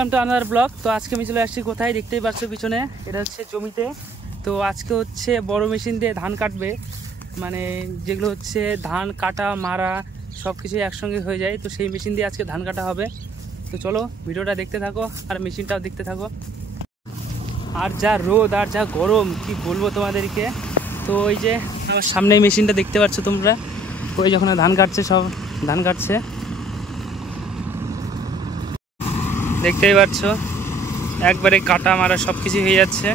Welcome to another blog. তো আজকে আমি চলে আসছি কোথায়, দেখতেই পাচ্ছ পিছনে, এটা হচ্ছে জমিতে। তো আজকে হচ্ছে বড় মেশিন দিয়ে ধান কাটবে, মানে যেগুলো হচ্ছে ধান কাটা মারা সব কিছু একসঙ্গে হয়ে যায়, তো সেই মেশিন দিয়ে আজকে ধান কাটা হবে। তো চলো ভিডিওটা দেখতে থাকো আর মেশিনটাও দেখতে থাকো। আর যা রোদ আর যা গরম কি বলবো তোমাদেরকে। তো ওই যে আমার সামনে মেশিনটা দেখতে পাচ্ছ তোমরা, ওই যখন ধান কাটছে, সব ধান কাটছে, দেখতেই পাচ্ছ একবারে কাটা মারা সব কিছু হয়ে যাচ্ছে।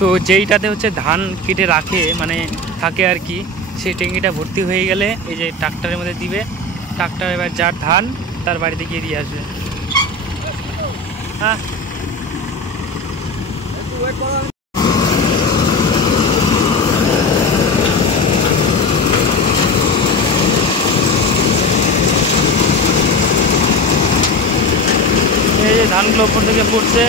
তো যেইটাতে হচ্ছে ধান কেটে রাখে মানে থাকে আর কি, সেই ট্যাঙ্কিটা ভর্তি হয়ে গেলে এই যে ট্রাক্টরের মধ্যে দিবে, ট্রাক্টর এবার যার ধান তার বাড়িতে গিয়ে দিয়ে আসবে। হ্যাঁ এই যে ধানগুলো উপর থেকে পড়ছে।